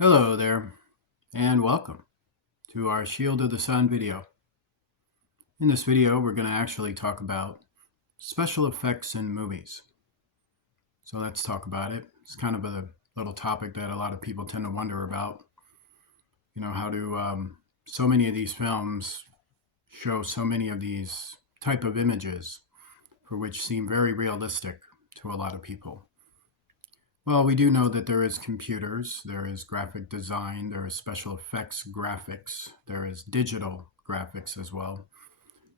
Hello there, and welcome to our Shield of the Sun video. In this video, we're going to actually talk about special effects in movies. So let's talk about it. It's kind of a little topic that a lot of people tend to wonder about. How do so many of these films show so many of these type of images for which seem very realistic to a lot of people? Well, we do know that there is computers, there is graphic design, there is special effects graphics, there is digital graphics as well.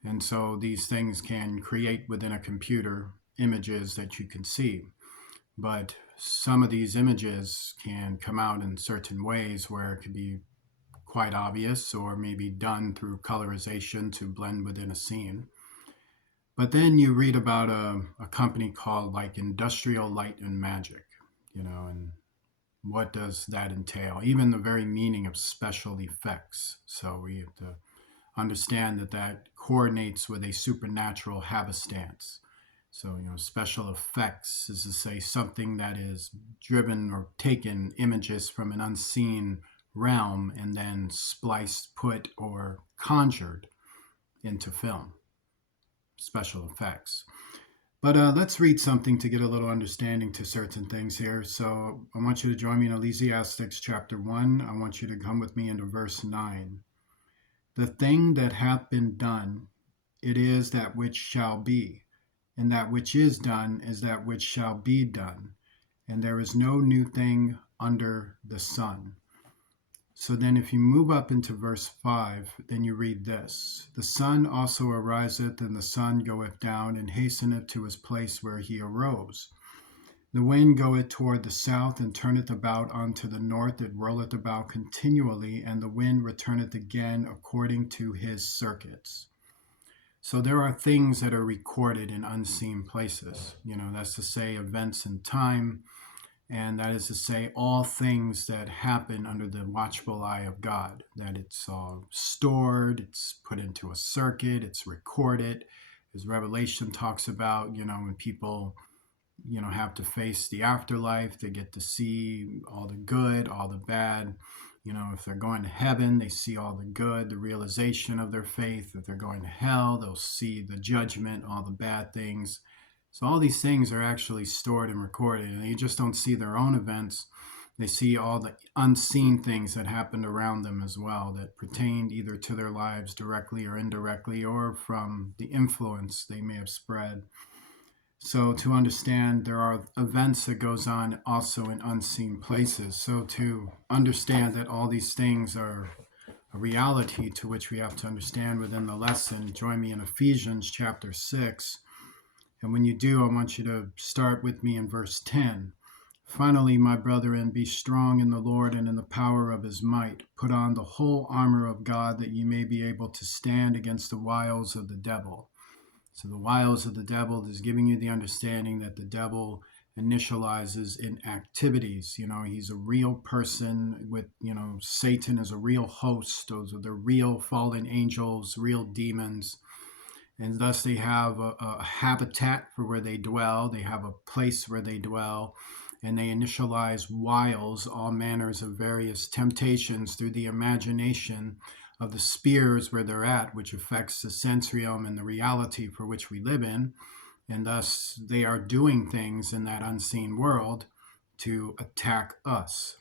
And so these things can create within a computer images that you can see. But some of these images can come out in certain ways where it could be quite obvious or maybe done through colorization to blend within a scene. But then you read about a company called like Industrial Light and Magic, and what does that entail? Even the very meaning of special effects. So we have to understand that that coordinates with a supernatural happenstance. So, special effects is to say something that is driven or taken images from an unseen realm and then spliced, put, or conjured into film. Special effects. But let's read something to get a little understanding to certain things here. So I want you to join me in Ecclesiastes chapter 1. I want you to come with me into verse 9. The thing that hath been done, it is that which shall be, and that which is done is that which shall be done, and there is no new thing under the sun. So then if you move up into verse 5, then you read this. The sun also ariseth, and the sun goeth down, and hasteneth to his place where he arose. The wind goeth toward the south, and turneth about unto the north. It rolleth about continually, and the wind returneth again according to his circuits. So there are things that are recorded in unseen places. That's to say events in time, and that is to say all things that happen under the watchful eye of God, that it's all stored, it's put into a circuit, it's recorded. As Revelation talks about, when people have to face the afterlife, they get to see all the good, all the bad. If they're going to heaven, they see all the good, the realization of their faith. If they're going to hell, they'll see the judgment, all the bad things. So all these things are actually stored and recorded, and you just don't see their own events. They see all the unseen things that happened around them as well, that pertained either to their lives directly or indirectly, or from the influence they may have spread. So to understand, there are events that goes on also in unseen places. So to understand that all these things are a reality to which we have to understand within the lesson, join me in Ephesians chapter 6. And when you do, I want you to start with me in verse 10. Finally, my brethren, be strong in the Lord and in the power of his might. Put on the whole armor of God, that ye may be able to stand against the wiles of the devil. So the wiles of the devil is giving you the understanding that the devil initializes in activities. He's a real person with, Satan is a real host. Those are the real fallen angels, real demons. And thus they have a habitat for where they dwell. They have a place where they dwell. And they initialize wiles, all manners of various temptations through the imagination of the spheres where they're at, which affects the sensorium and the reality for which we live in. And thus they are doing things in that unseen world to attack us.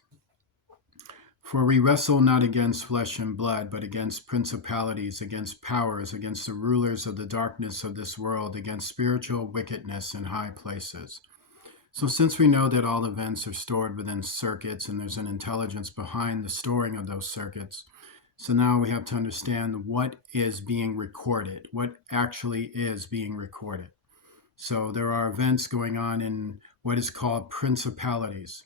For we wrestle not against flesh and blood, but against principalities, against powers, against the rulers of the darkness of this world, against spiritual wickedness in high places. So since we know that all events are stored within circuits and there's an intelligence behind the storing of those circuits, so now we have to understand what is being recorded, what actually is being recorded. So there are events going on in what is called principalities,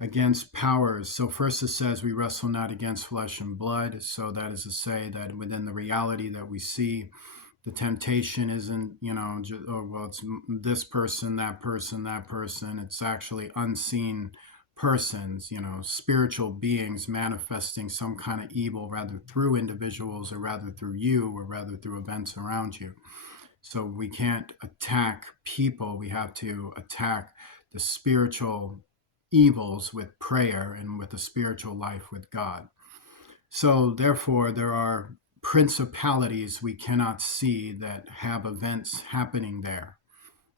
against powers. So first it says we wrestle not against flesh and blood. So that is to say that within the reality that we see, the temptation isn't, it's this person, that person, that person. It's actually unseen persons, spiritual beings manifesting some kind of evil, rather through individuals or rather through you or rather through events around you. So we can't attack people. We have to attack the spiritual evils with prayer and with a spiritual life with God. So, therefore, there are principalities we cannot see that have events happening there.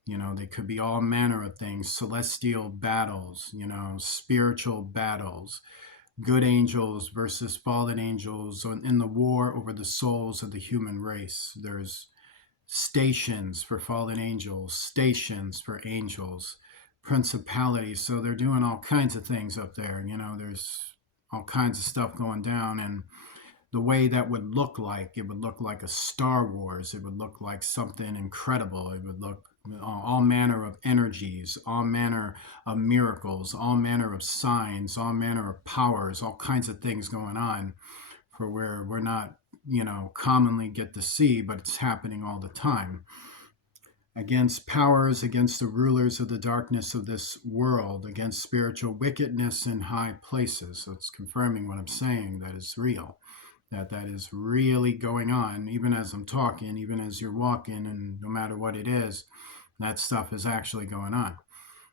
They could be all manner of things, celestial battles, spiritual battles, good angels versus fallen angels in the war over the souls of the human race. There's stations for fallen angels, stations for angels, principalities. So they're doing all kinds of things up there. There's all kinds of stuff going down. And the way that would look like, it would look like a Star Wars. It would look like something incredible. It would look all manner of energies, all manner of miracles, all manner of signs, all manner of powers, all kinds of things going on for where we're not, commonly get to see, but it's happening all the time. Against powers, against the rulers of the darkness of this world, against spiritual wickedness in high places. So it's confirming what I'm saying, that is real. That is really going on, even as I'm talking, even as you're walking, and no matter what it is, that stuff is actually going on.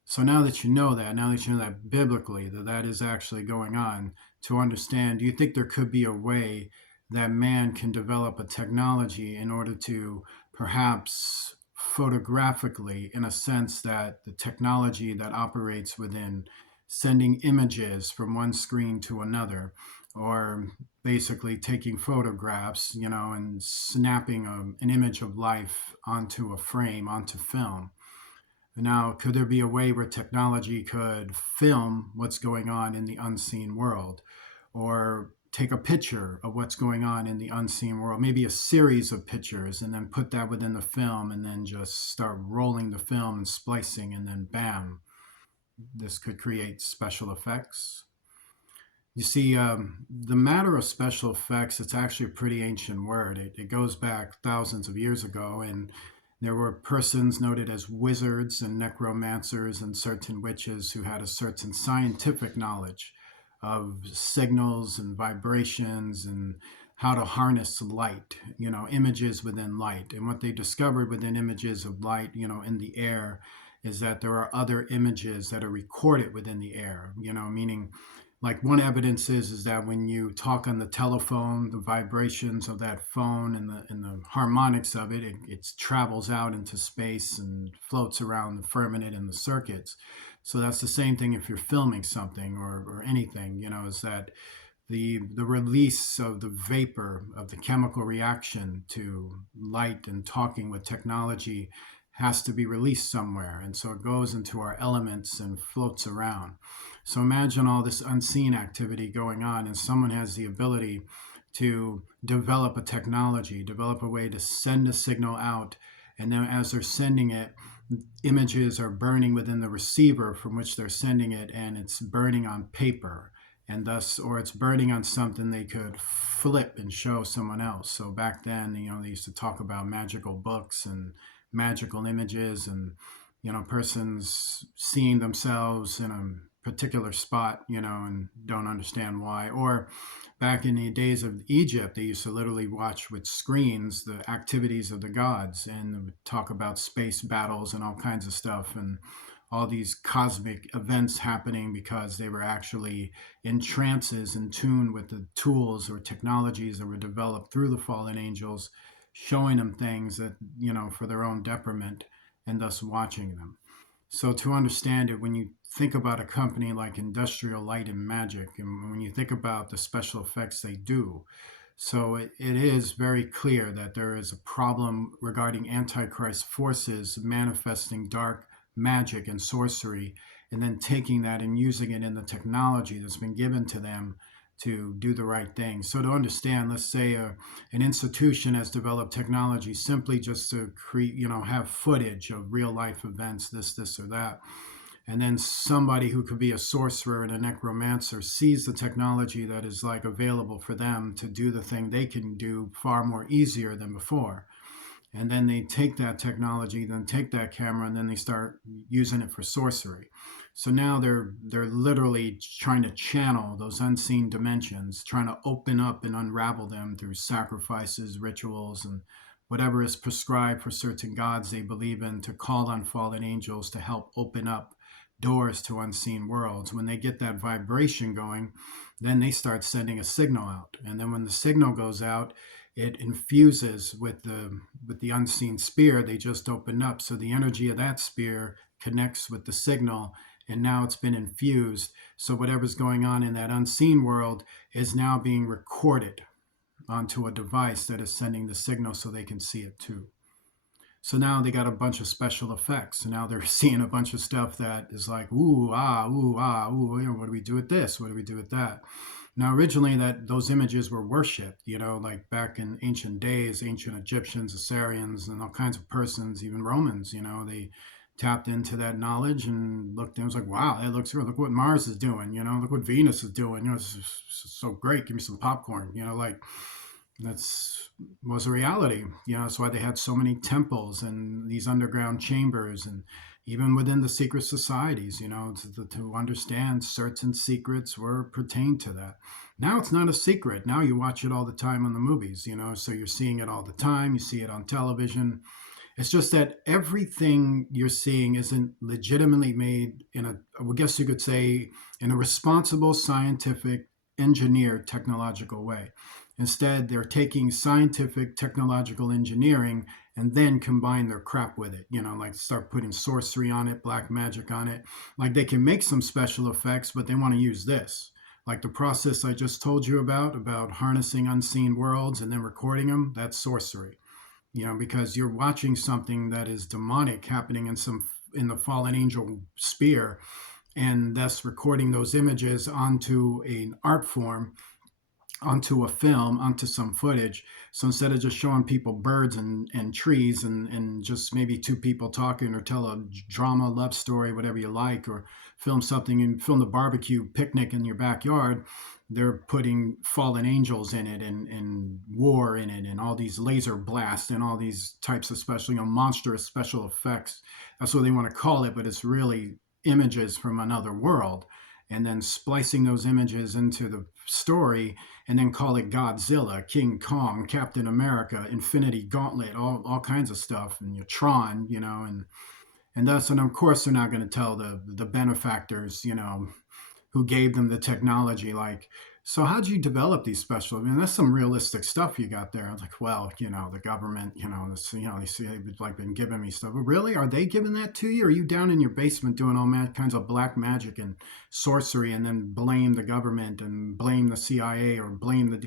So now that you know that biblically, that is actually going on, to understand, do you think there could be a way that man can develop a technology in order to perhaps photographically, in a sense, that the technology that operates within sending images from one screen to another, or basically taking photographs, and snapping an image of life onto a frame, onto film? Now, could there be a way where technology could film what's going on in the unseen world, or take a picture of what's going on in the unseen world, maybe a series of pictures, and then put that within the film, and then just start rolling the film and splicing, and then bam, this could create special effects? You see, the matter of special effects, it's actually a pretty ancient word. It goes back thousands of years ago, and there were persons noted as wizards and necromancers and certain witches who had a certain scientific knowledge of signals and vibrations and how to harness light, images within light. And what they discovered within images of light, in the air, is that there are other images that are recorded within the air, meaning, like, one evidence is that when you talk on the telephone, the vibrations of that phone and the harmonics of it travels out into space and floats around the firmament and the circuits. So that's the same thing if you're filming something or anything, is that the release of the vapor of the chemical reaction to light and talking with technology has to be released somewhere. And so it goes into our elements and floats around. So imagine all this unseen activity going on, and someone has the ability to develop a technology, develop a way to send a signal out. And then as they're sending it, images are burning within the receiver from which they're sending it, and it's burning on paper. And thus, or it's burning on something they could flip and show someone else. So back then, they used to talk about magical books and magical images, and persons seeing themselves in a particular spot, and don't understand why. Or back in the days of Egypt, they used to literally watch with screens the activities of the gods, and would talk about space battles and all kinds of stuff, and all these cosmic events happening because they were actually in trances, in tune with the tools or technologies that were developed through the fallen angels, showing them things that, for their own detriment, and thus watching them. So to understand it, when you think about a company like Industrial Light and Magic, and when you think about the special effects they do, so it is very clear that there is a problem regarding Antichrist forces manifesting dark magic and sorcery, and then taking that and using it in the technology that's been given to them to do the right thing. So to understand, let's say an institution has developed technology simply just to create, have footage of real life events, this or that. And then somebody who could be a sorcerer and a necromancer sees the technology that is like available for them to do the thing they can do far more easier than before. And then they take that technology, then take that camera, and then they start using it for sorcery. So now they're literally trying to channel those unseen dimensions, trying to open up and unravel them through sacrifices, rituals, and whatever is prescribed for certain gods they believe in, to call on fallen angels to help open up doors to unseen worlds. When they get that vibration going, then they start sending a signal out. And then when the signal goes out, it infuses with the unseen sphere they just opened up. So the energy of that sphere connects with the signal, and now it's been infused. So whatever's going on in that unseen world is now being recorded onto a device that is sending the signal so they can see it too. So now they got a bunch of special effects. So now they're seeing a bunch of stuff that is like, ooh, ah, ooh, ah, ooh, what do we do with this? What do we do with that? Now, originally, those images were worshipped, like back in ancient days, ancient Egyptians, Assyrians, and all kinds of persons, even Romans, they tapped into that knowledge and looked and was like, wow, that looks good. Look what Mars is doing, look what Venus is doing. It's so great. Give me some popcorn, like that's was a reality. That's why they had so many temples and these underground chambers, and even within the secret societies, to understand certain secrets were pertained to that. Now it's not a secret. Now you watch it all the time on the movies, so you're seeing it all the time. You see it on television. It's just that everything you're seeing isn't legitimately made I guess you could say, in a responsible, scientific, engineered, technological way. Instead, they're taking scientific, technological engineering and then combine their crap with it, like start putting sorcery on it, black magic on it. Like they can make some special effects, but they want to use this. Like the process I just told you about harnessing unseen worlds and then recording them, that's sorcery. Because you're watching something that is demonic happening in the fallen angel sphere, and thus recording those images onto an art form, onto a film, onto some footage. So instead of just showing people birds and trees and just maybe two people talking, or tell a drama, love story, whatever you like, or film something and film the barbecue picnic in your backyard, they're putting fallen angels in it and war in it and all these laser blasts and all these types of special, monstrous special effects. That's what they want to call it, but it's really images from another world. And then splicing those images into the story, and then call it Godzilla, King Kong, Captain America, Infinity Gauntlet, all kinds of stuff, and your Tron, and of course they're not going to tell the benefactors, who gave them the technology, like, so how'd you develop these special? I mean, that's some realistic stuff you got there. I was like, well, the government, they see they've like been giving me stuff. But really, are they giving that to you? Or are you down in your basement doing all kinds of black magic and sorcery, and then blame the government and blame the CIA or blame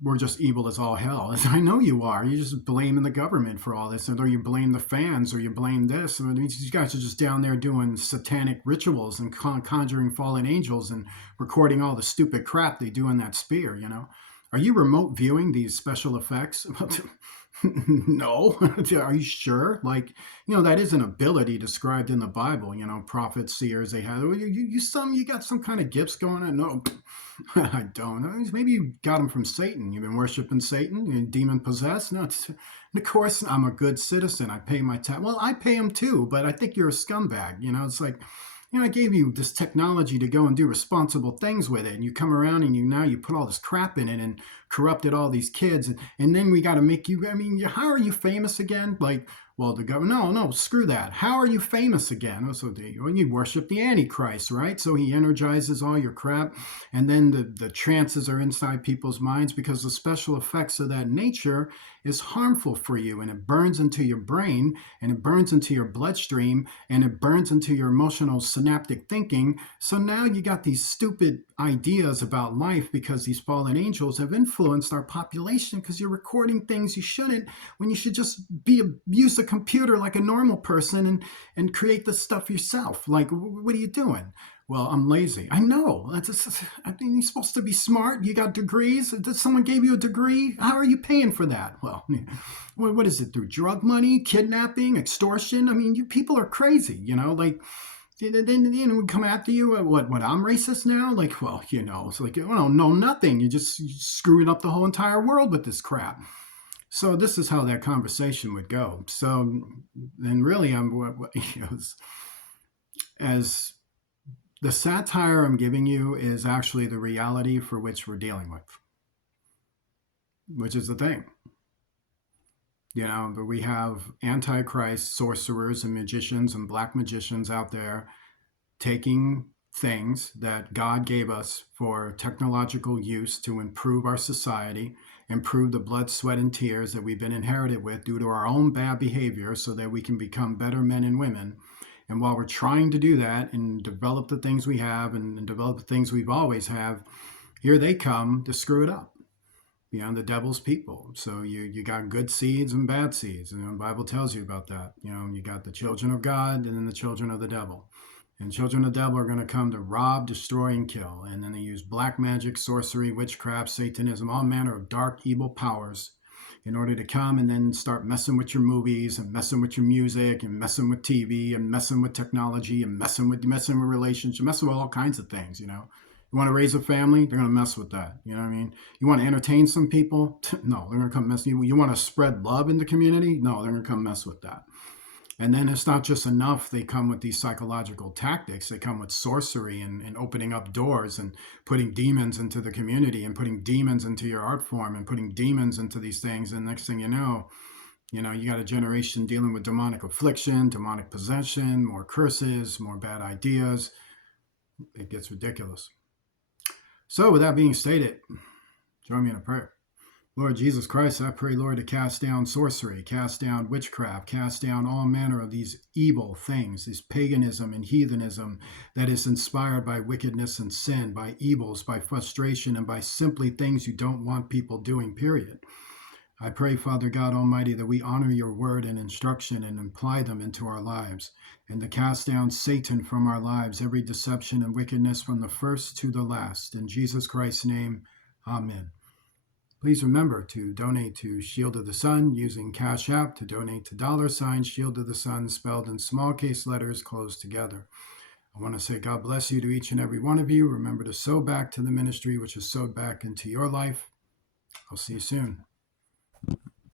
we're just evil as all hell. I know you are. You're just blaming the government for all this, or you blame the fans, or you blame this. I mean, you guys are just down there doing satanic rituals and conjuring fallen angels and recording all the stupid crap they do in that sphere. Are you remote viewing these special effects? No. Are you sure? Like, that is an ability described in the Bible. Prophets, seers, they have. You got some kind of gifts going on? No, I don't. Maybe you got them from Satan. You've been worshiping Satan. You're demon possessed. No, of course I'm a good citizen. I pay my tax. Well, I pay them too, but I think you're a scumbag. It's like, I gave you this technology to go and do responsible things with it, and you come around and now you put all this crap in it and corrupted all these kids, and then we got to make you. I mean, how are you famous again? Like, well, the government. No, screw that. How are you famous again? Oh, so you worship the Antichrist, right? So he energizes all your crap, and then the trances are inside people's minds because the special effects of that nature is harmful for you, and it burns into your brain, and it burns into your bloodstream, and it burns into your emotional synaptic thinking. So now you got these stupid ideas about life because these fallen angels have influenced our population, because you're recording things you shouldn't, when you should just use the computer like a normal person and create the stuff yourself. Like, what are you doing? Well, I'm lazy. I know. I mean, you're supposed to be smart. You got degrees. Someone gave you a degree. How are you paying for that? Well, what is it? Through drug money, kidnapping, extortion? I mean, you people are crazy, like. Then we come after you. What? I'm racist now? Like, well, it's like, no, nothing. You're screwing up the whole entire world with this crap. So this is how that conversation would go. So, and really, as the satire I'm giving you is actually the reality for which we're dealing with, which is the thing. But we have antichrist sorcerers and magicians and black magicians out there taking things that God gave us for technological use to improve our society, improve the blood, sweat, and tears that we've been inherited with due to our own bad behavior so that we can become better men and women. And while we're trying to do that and develop the things we have and develop the things we've always have, here they come to screw it up. The devil's people. So you got good seeds and bad seeds. And the Bible tells you about that. You got the children of God and then the children of the devil. And children of the devil are going to come to rob, destroy, and kill. And then they use black magic, sorcery, witchcraft, Satanism, all manner of dark, evil powers in order to come and then start messing with your movies and messing with your music and messing with TV and messing with technology and messing with relationships, messing with all kinds of things. You want to raise a family, they're going to mess with that. You know what I mean? You want to entertain some people? No, they're going to come mess with you. You want to spread love in the community? No, they're going to come mess with that. And then it's not just enough. They come with these psychological tactics. They come with sorcery and opening up doors and putting demons into the community and putting demons into your art form and putting demons into these things. And next thing you know, you got a generation dealing with demonic affliction, demonic possession, more curses, more bad ideas. It gets ridiculous. So with that being stated, join me in a prayer. Lord Jesus Christ, I pray, Lord, to cast down sorcery, cast down witchcraft, cast down all manner of these evil things, this paganism and heathenism that is inspired by wickedness and sin, by evils, by frustration, and by simply things you don't want people doing, period. I pray, Father God Almighty, that we honor your word and instruction and apply them into our lives, and to cast down Satan from our lives, every deception and wickedness from the first to the last. In Jesus Christ's name, amen. Please remember to donate to Shield of the Sun using Cash App, to donate to $ Shield of the Sun, spelled in small case letters closed together. I want to say God bless you to each and every one of you. Remember to sow back to the ministry, which is sowed back into your life. I'll see you soon.